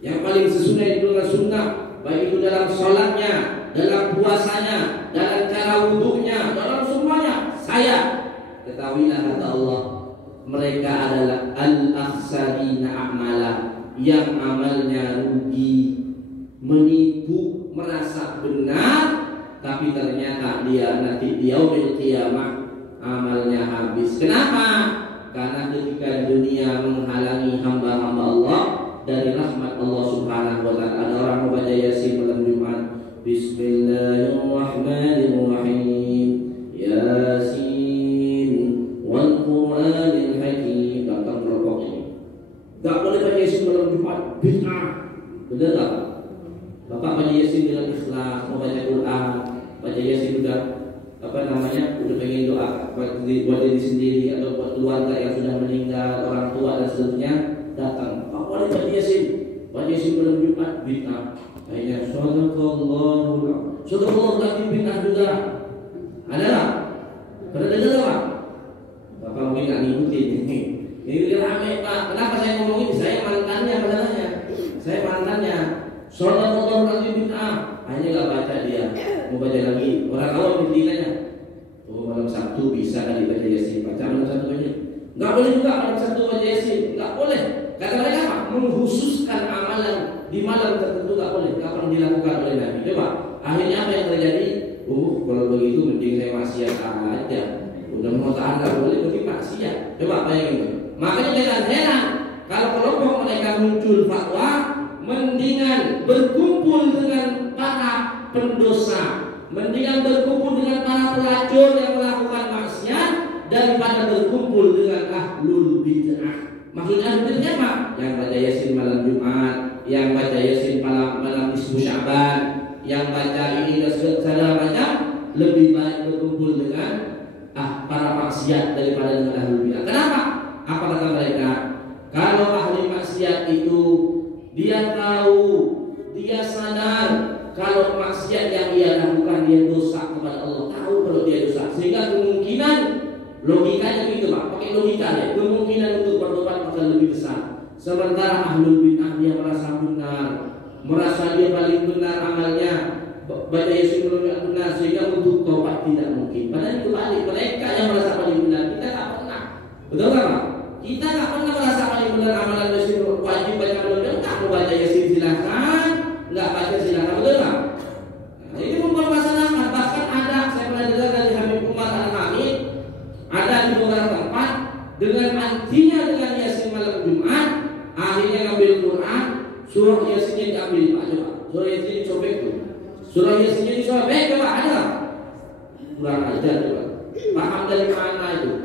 Yang paling sesuai dengan sunnah, baik itu dalam sholatnya, dalam puasanya, dalam cara wudhunya, dalam semuanya, saya. Ketahuilah kata Allah, mereka adalah al-akhsarina a'mala, yang amalnya rugi, menipu, merasa benar, tapi ternyata dia nanti di yaumil qiyamah amalnya habis. Kenapa? Karena ketika dunia menghalangi hamba-hamba Allah dari rahmat Allah Subhanahu wa ta'ala. Ada orang membaca Yasin malam Jumat, Bismillahirrahmanirrahim. Yasin wal Qur'anil Hakim. Datang kelompok ini. Gak boleh baca Yasin malam Jumat. Bid'ah. Benar tak? Bapak baca Yasin dengan ikhlas, mau baca Quran, baca Yasin juga udah pengen doa buat diri sendiri atau buat keluarga yang sudah meninggal, orang tua dan seterusnya, datang. Pak boleh baca Yasin malam Jumat. Bid'ah. Akhirnya Sadaqallahu lagi bid'ah juga. Ada tak? Pernah dengar tak Pak? Bapak mungkin tak ngikutin ini. Ini ramai Pak. Kenapa saya ngomong ini? Saya mantannya masalahnya. Saya mantannya. Sadaqallahu lagi bid'ah. Hanya gak baca dia. Mau baca lagi. Orang awam menilainya. Oh malam Sabtu bisa kali baca Yasin. Baca malam Sabtu aja. Gak boleh juga malam Sabtu baca Yasin. Gak boleh. Kata mereka apa? Mengkhususkan amalan di malam tertentu gak boleh. Kapan dilakukan oleh Nabi? Coba. Akhirnya apa yang terjadi? Kalau begitu mending saya maksiat aja. Udah mau tahan gak boleh, mending maksiat. Coba bayangin itu. Makanya jangan heran kalau kelompok mereka muncul fatwa, mendingan berkumpul dengan para pendosa, mendingan berkumpul dengan para pelacur yang melakukan maksiat daripada berkumpul dengan ahlul bid'ah. Maksudnya ahlul bid'ah apa? Yang baca Yasin malam Jumat, yang baca Yasin malam Nisfu Sya'ban, yang baca ini dan segala macam, lebih baik berkumpul dengan para maksiat daripada dengan ahlul bid'ah. Kenapa? Apa kata mereka? Kalau ahli maksiat itu dia tahu, dia sadar kalau maksiat yang dia lakukan dia dosa kepada Allah, tahu kalau dia dosa, sehingga kemungkinan logikanya begitu Pak, pakai logika ya, kemungkinan untuk bertobat akan lebih besar. Sementara ahlul bid'ah dia merasa benar, merasa dia paling benar amalnya, baca Yasin belum benar, sehingga untuk tobat tidak mungkin. Padahal itu balik, mereka yang merasa paling benar, kita tak pernah. Betul tak Pak? Kita tak pernah merasa paling benar amalan Yasin wajib baca belum benar. Tak mau baca Yasin silakan, nggak baca silakan, betul tak? Nah, ini mempermasalahkan. Bahkan ada, saya pernah dengar dari Habib Umar Al-Hamid, ada di beberapa tempat dengan antinya dengan Yasin malam Jumat, akhirnya ngambil Quran, surah Yasinnya diambil Pak, coba. Surah Yasin disobek tuh. Surah Yasinnya disobek, coba ada. Kurang ajar coba. Paham dari mana itu?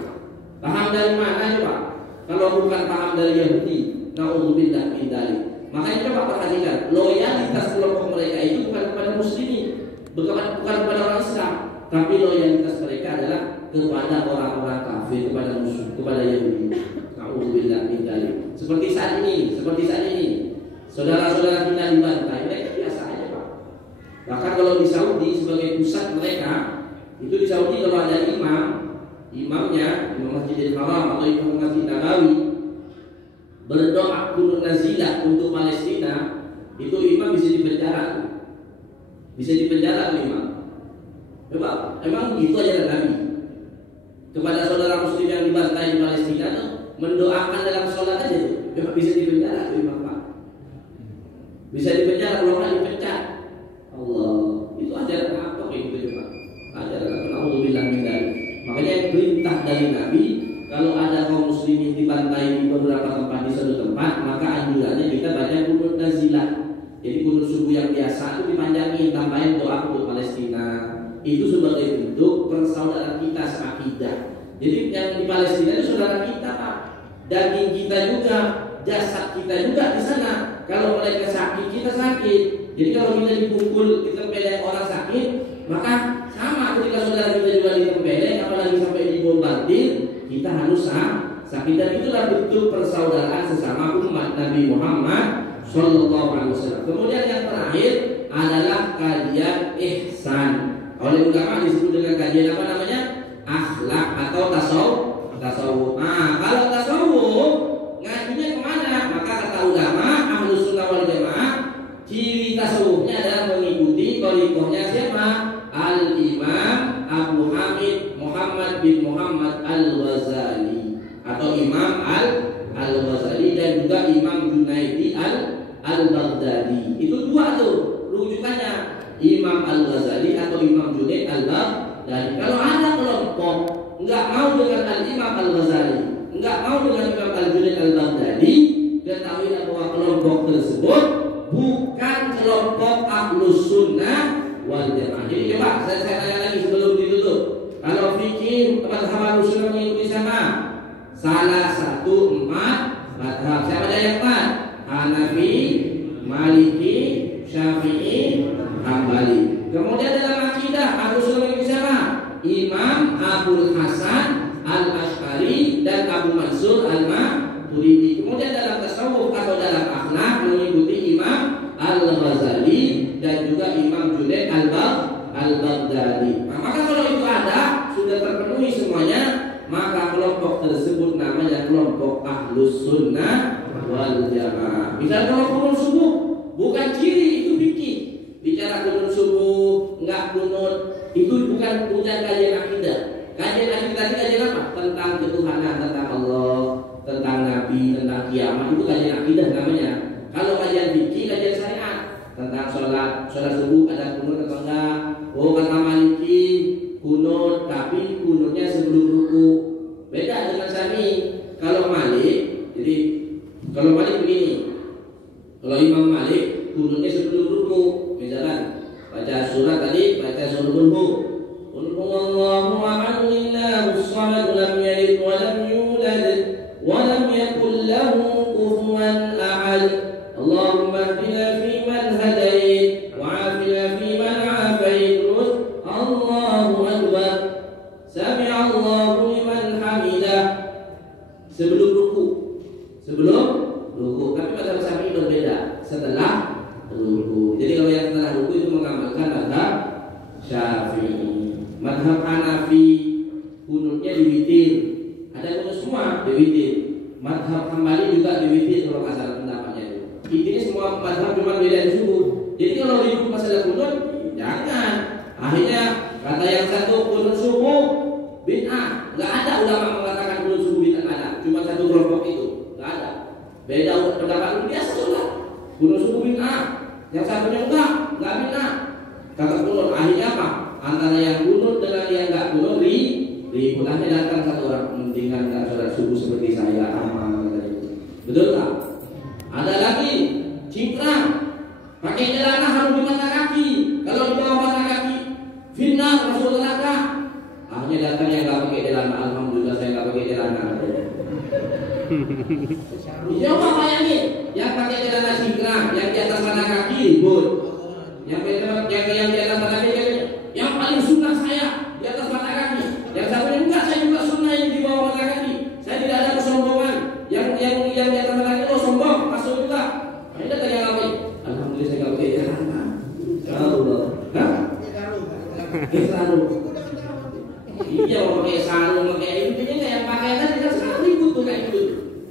Paham dari mana coba? Kalau bukan paham dari Yahudi, na'udzubillah min dzalik. Makanya coba perhatikan, loyalitas kelompok mereka itu bukan kepada muslimin, bukan kepada orang Islam, tapi loyalitas mereka adalah kepada orang-orang kafir, kepada musuh, kepada Yahudi. Na'udzubillah min dzalik. Seperti saat ini, saudara-saudara kita dibantai, mereka biasa aja Pak. Bahkan kalau di Saudi sebagai pusat mereka, itu di Saudi kalau ada imamnya, Imam Masjidil Haram atau Imam Masjid Nabawi berdoa kunut nazilah untuk Palestina, itu imam bisa dipenjara. Bisa dipenjara tuh imam. Coba, emang gitu aja Nabi. Kepada saudara muslim yang dibantai di Palestina tuh mendoakan dalam sholat aja tuh. Coba bisa dipenjara tuh imam Pak. Bisa dipenjara kalau nggak dipecat. Allah, itu ajaran apa kayak gitu coba? Ajaran apa? Alhamdulillah min dzalik. Makanya perintah dari Nabi, kalau ada kaum muslimin dibantai di beberapa tempat, di satu tempat, maka anjurannya kita baca kunut nazilah. Jadi kunut subuh yang biasa itu dipanjangin, tambahin doa untuk Palestina. Itu sebagai bentuk persaudaraan kita seakidah. Jadi yang di Palestina itu saudara kita Pak. Daging kita juga, jasad kita juga di sana. Kalau mereka sakit, kita sakit. Jadi kalau kita dipukul, ditempeleng orang sakit, maka sama ketika saudara kita juga ditempeleng, apalagi sampai dibombardir, kita harus sakit. Dan itulah bentuk persaudaraan sesama umat Nabi Muhammad Sallallahu Alaihi Wasallam. Kemudian yang terakhir adalah kajian ihsan. Oleh ulama disebut dengan kajian apa namanya? Akhlak atau tasawuf. Nah, kalau tasawuf ngajinya kemana? Maka kata ulama Ahlus Sunnah wal Jamaah, ciri tasawufnya adalah mengikuti thariqahnya siapa? Al-Imam Abu Hamid Muhammad bin Muhammad Al-Ghazali atau Imam Al-Ghazali dan juga Imam Junaidi Al-Baghdadi. Itu dua tuh rujukannya, Imam Al-Ghazali atau Imam Junaid Al-Baghdadi. Kalau ada kelompok enggak mau dengan Al-Imam Al-Ghazali, enggak mau dengan Imam Al-Junaid Al-Baghdadi, ketahuilah bahwa kelompok tersebut bukan kelompok Ahlus Sunnah kelompok Ahlus Sunnah wal Jamaah. Misal kalau kunut subuh bukan ciri itu fikih. Bicara kunut subuh enggak kunut itu bukan kajian akidah. Kajian akidah tadi kajian apa? Tentang ketuhanan, tentang Allah, tentang Nabi, tentang kiamat, itu kajian akidah namanya. Kalau kajian fikih, kajian syariat tentang sholat subuh ada kunut atau enggak? Oh kata Maliki kunut, tapi kunutnya sebelum ruku. Beda dengan Syafi'i. Kalau Malik, jadi kalau Malik begini, kalau Imam Malik kunutnya sebelum ruku. Misalkan baca surat tadi, baca surat Qul huwallahu ahad Allahus samad lam yalid wa lam yulad wa lam yakul lahu kufuwan ahad. Allahumma ihdina fiman hadait wa 'afina fiman 'afait. Allahu akbar. Sami'a Allahu liman hamidah. Sebelum ruku. Sebelum ruku. Tapi pada Syafi'i berbeda. Setelah ruku. Jadi kalau yang setelah ruku itu mengamalkan mazhab Syafi'i. Mazhab Hanafi kunutnya diwitir. Ada kunut semua diwitir. Mazhab Hambali juga diwitir kalau nggak salah pendapatnya itu. Intinya semua mazhab cuma beda di subuh. Jadi kalau ribut masalah kunut, jangan. Akhirnya kata yang satu kunut subuh bid'ah. Nggak ada ulama mengatakan kunut subuh bid'ah ada. Cuma satu kelompok itu. Nggak ada. Beda pendapat biasa sudah. Kunut subuh bid'ah. Yang satunya enggak bid'ah. Kata kunut akhirnya apa? Antara yang kunut dengan yang enggak kunut ribut. Akhirnya datang satu orang mendingan enggak sholat subuh seperti saya aman kata itu. Betul tak? Ada lagi cingkrang. Pakai celana harus di mata kaki. Kalau di bawah mata kaki final masuk neraka. Akhirnya datang yang enggak pakai celana. Alhamdulillah saya enggak pakai celana. Coba bayangin yang pakai celana cingkrang, yang di atas mata kaki ribut. Yang di atas mata kaki yang paling sunnah saya di atas mata kaki. Yang satunya enggak, saya juga sunnah yang di bawah mata kaki. Saya tidak ada kesombongan. Yang di atas mata kaki itu sombong, masuk juga. Akhirnya tadi yang apa? Alhamdulillah saya enggak pakai celana. Allah. Hah? Sarung. Iya, mau pakai sarung, pakai intinya yang pakai tadi kan sekali butuh kayak gitu.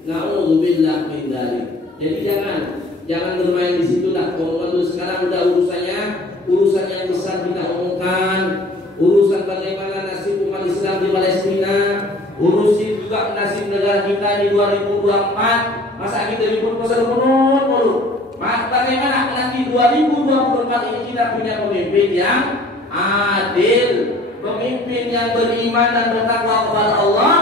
Na'udzubillah min dzalik. Jadi jangan bermain di situ lah. Kalau sekarang udah urusan yang besar kita umumkan, urusan bagaimana nasib umat Islam di Palestina, urusin juga nasib negara kita di 2024. Masa kita ribut pasal menurut dulu. Bagaimana nanti 2024 ini kita punya pemimpin yang adil, pemimpin yang beriman dan bertakwa kepada Allah,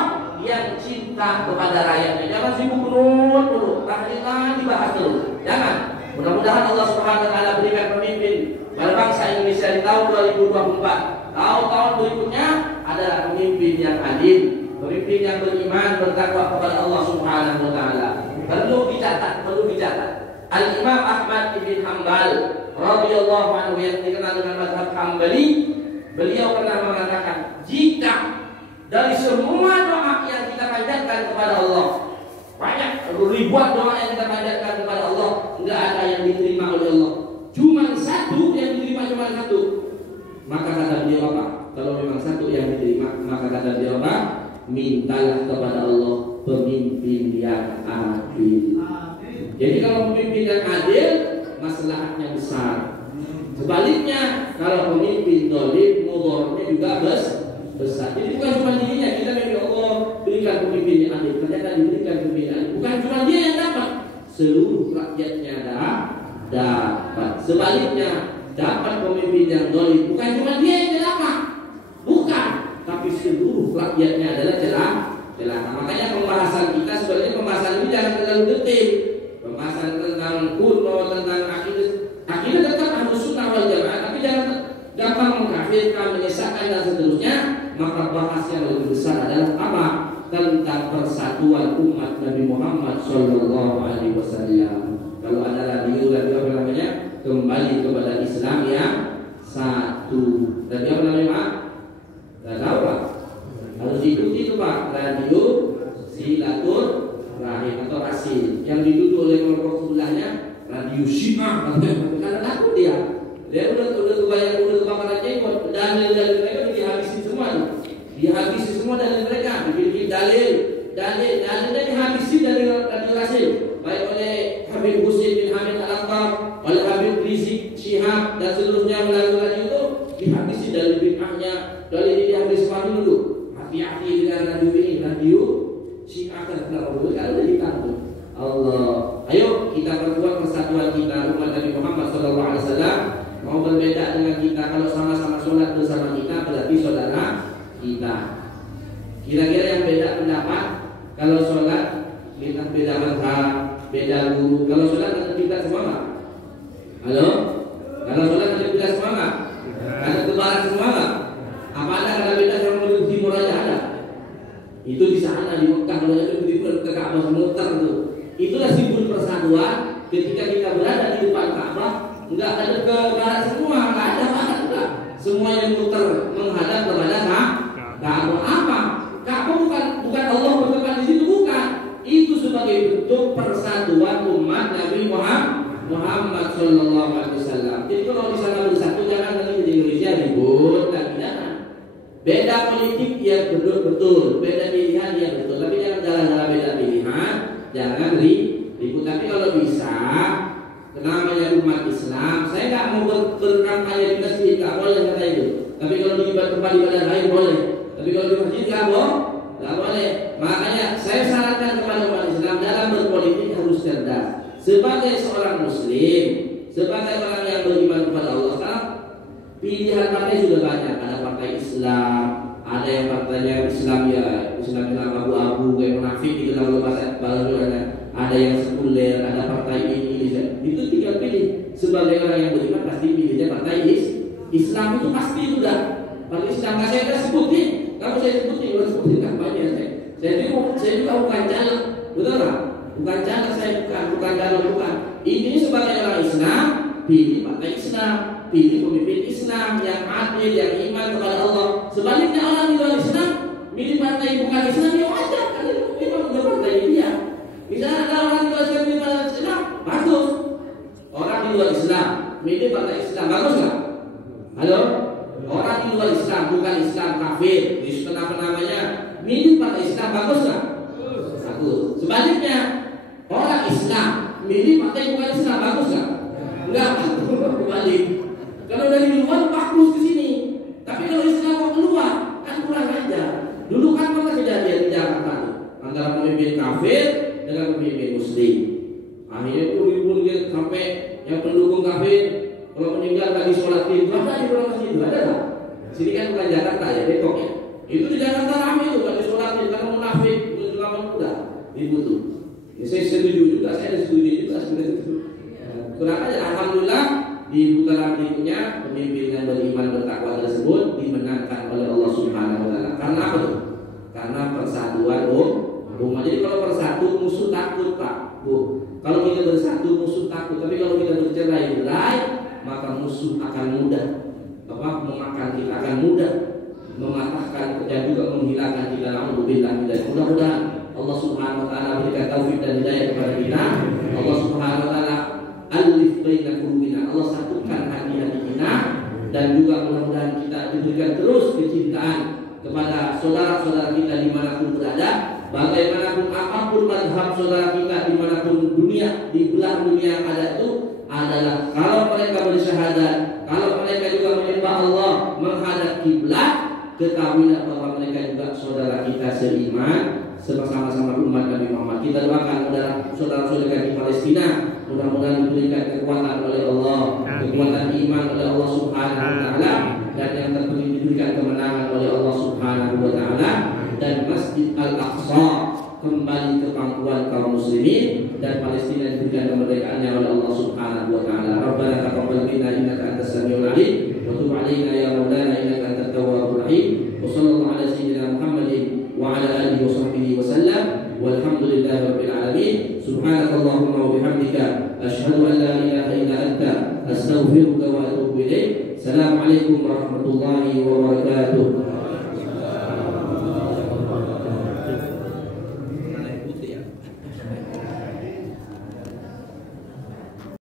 yang cinta kepada rakyatnya. Jangan sibuk menurut dulu. Kita dibahas dulu. Jangan. Mudah-mudahan Allah Subhanahu wa taala berikan pemimpin bangsa Indonesia di tahun 2024. Tahun-tahun berikutnya adalah pemimpin yang adil, pemimpin yang beriman, bertakwa kepada Allah Subhanahu wa taala. Perlu dicatat. Al-Imam Ahmad bin Hanbal radhiyallahu anhu yang dikenal dengan mazhab Hambali, beliau pernah mengatakan, jika dari semua doa yang kita panjatkan kepada Allah, banyak ribuan doa yang kita panjatkan kepada Allah, enggak ada yang diterima oleh Allah. Cuma satu yang diterima, cuma satu. Maka kata beliau apa? Kalau memang satu yang diterima, maka kata beliau apa? Mintalah kepada Allah pemimpin yang adil. Jadi kalau pemimpin yang adil, masalahnya besar. Sebaliknya, kalau pemimpin zalim, mudorotnya juga besar. Jadi bukan cuma dirinya, kita mimpi Allah berikan pemimpin yang adil, ternyata diberikan pemimpin yang adil. Bukan cuma dia yang dapat, seluruh rakyatnya dapat. Sebaliknya, dapat pemimpin yang zalim, bukan cuma dia yang dapat, bukan, tapi seluruh rakyatnya adalah celaka. Makanya pembahasan kita sebenarnya pembahasan ini jangan terlalu detail. Pembahasan tentang kuno, tentang akidah tetap Ahlus Sunnah wal Jamaah, tapi jangan gampang mengkafirkan, menyesatkan dan seterusnya. Maka bahas yang lebih besar adalah apa? Tentang persatuan umat Nabi Muhammad Sallallahu Alaihi Wasallam. Kalau ada radio apa namanya, kembali kepada Islam yang satu. Tadi apa namanya Pak? Tidak tahu Pak. Harus diikuti itu Pak. Radio Silaturahim atau Rasil yang dituduh oleh kelompok sebelahnya radio Syiah. Karena takut dia udah kebakaran jenggot. Dalil mereka dihabisi semua. Dihabisi semua dalil mereka. Dibikin dalil seandainya dihabisi dari Rasul, baik oleh Habib Husin bin Hamid Al-Akbar, oleh Habib Rizik Syihab dan seterusnya melalui itu dihabisi dari bid'ahnya, dari dihabis dulu. Hati-hati dengan radio ini, radio Syiah terkenal kalau udah ditanggung. Allah, ayo kita perkuat persatuan kita umat Nabi Muhammad SAW. Mau berbeda dengan kita, kalau sama-sama sholat bersama kita berarti saudara kita. Kira-kira yang beda pendapat, kalau sholat kita beda mazhab, beda guru. Kalau sholat kita semangat. Halo? Kalau sholat kita semangat. Ada kebaran semangat. Apa ada kalau beda sama menuju timur aja ada? Itu di sana di Mekah, kalau ada di Ka'bah muter itu. Itulah simbol persatuan ketika kita berada di depan Ka'bah. Enggak ada ke barat semua, enggak ada barat enggak. Semua yang muter menghadap kepada Ka'bah. Apa? Ka'bah bukan Allah bertempat di situ, bukan. Itu sebagai bentuk persatuan umat Nabi Muhammad sallallahu alaihi wasallam. Jadi kalau di sana bersatu jangan lagi di Indonesia ribut dan jangan. Beda politik yang betul, beda pilihan yang betul, tapi jangan jalan-jalan beda pilihan, jangan ribut. Tapi kalau bisa, namanya umat Islam, saya nggak mau berkampanye di masjid, nggak boleh kata itu. Tapi kalau di tempat ibadah lain boleh. Tapi kalau di masjid nggak boleh. Makanya saya sarankan kepada umat Islam dalam berpolitik harus cerdas. Sebagai seorang Muslim, sebagai orang yang beriman kepada Allah, sekarang pilihan partai sudah banyak. Ada partai Islam, ada yang partainya Islam yang abu-abu kayak munafik itu dalam bahasa barunya. Ada yang sekuler, ada partai ini. Itu tinggal pilih. Sebagai orang yang beriman pasti pilihnya partai Islam itu pasti sudah. Partai Islam nggak saya sebutin. Kalau saya sebutin kampanye saya juga bukan caleg, betul nggak? Bukan caleg saya bukan calon bukan. Ini sebagai orang Islam pilih partai Islam, pilih pemimpin Islam yang adil, yang iman kepada Allah. Sebaliknya orang di luar Islam pilih partai bukan Islam yang wajar kan itu memang udah partai dia. Misalnya ada orang di luar Islam pilih partai Islam, bagus. Orang di luar Islam milih partai Islam, bagus nggak? Halo? Orang di luar Islam bukan Islam kafir, Islam apa namanya? Milih partai Islam, bagus nggak? Bagus. Sebaliknya orang Islam milih partai bukan Islam, bagus nggak? Enggak, kembali. Kalau dari luar bagus ke sini, tapi kalau Islam mau keluar kan kurang aja. Dulu kan pernah kejadian di Jakarta antara pemimpin kafir dengan pemimpin Muslim. Akhirnya itu ribut sampai yang pendukung kafir kalau meninggal tadi sholat itu ada di dalam masjid ada tak? Sini kan bukan Jakarta ya, Depok ya. Itu di Jakarta ramai itu tadi sholatin karena munafik ulama muda ribut tuh. Ya, saya setuju juga, saya setuju juga sebenarnya itu. Kurang aja, alhamdulillah di putaran berikutnya pemimpin yang beriman bertakwa tersebut dimenangkan oleh Allah Subhanahu Wa Taala. Karena apa tuh? Karena persatuan umat. Jadi kalau bersatu musuh takut Pak, Bu. Kalau kita bersatu musuh takut, tapi kalau kita bercerai-berai maka musuh akan mudah memakan kita, akan mudah mematahkan dan juga menghilangkan kita. Alhamdulillah. Mudah-mudahan Allah Subhanahu Wa Taala berikan taufik dan hidayah kepada kita. Allah Subhanahu Wa Taala alif baina qulubina, Allah satukan hati-hati kita, dan juga mudah-mudahan kita diberikan terus kecintaan kepada saudara-saudara kita dimanapun berada, bagaimanapun apapun mazhab saudara kita dimanapun dunia, di belahan dunia yang ada itu adalah kalau mereka bersyahadat, kalau mereka juga menyembah Allah menghadap kiblat, ketahuilah bahwa mereka juga saudara kita seiman, sama-sama umat Nabi Muhammad. Kita doakan saudara-saudara di Palestina, mudah-mudahan diberikan kekuatan oleh Allah, kekuatan iman oleh Allah Subhanahu Wa Taala, dan yang terpenting diberikan kemenangan oleh Allah Subhanahu Wa Taala, dan Masjid Al-Aqsa kembali ke pangkuan kaum muslimin, dan Palestina diberikan kemerdekaannya oleh Allah Subhanahu Wa Taala. Rabbana taqabbal minna innaka antas samiul alim wa tub 'alaina ya maulana innaka antat tawwabur rahim. Wa sallallahu ala sayyidina Muhammadin wa ala alihi wa sahbihi wa sallam. Walhamdulillahi rabbil alamin. Subhanakallahumma wa bihamdika asyhadu an la ilaha illa anta astaghfiruka wa atubu ilaik. Assalamualaikum warahmatullahi wabarakatuh.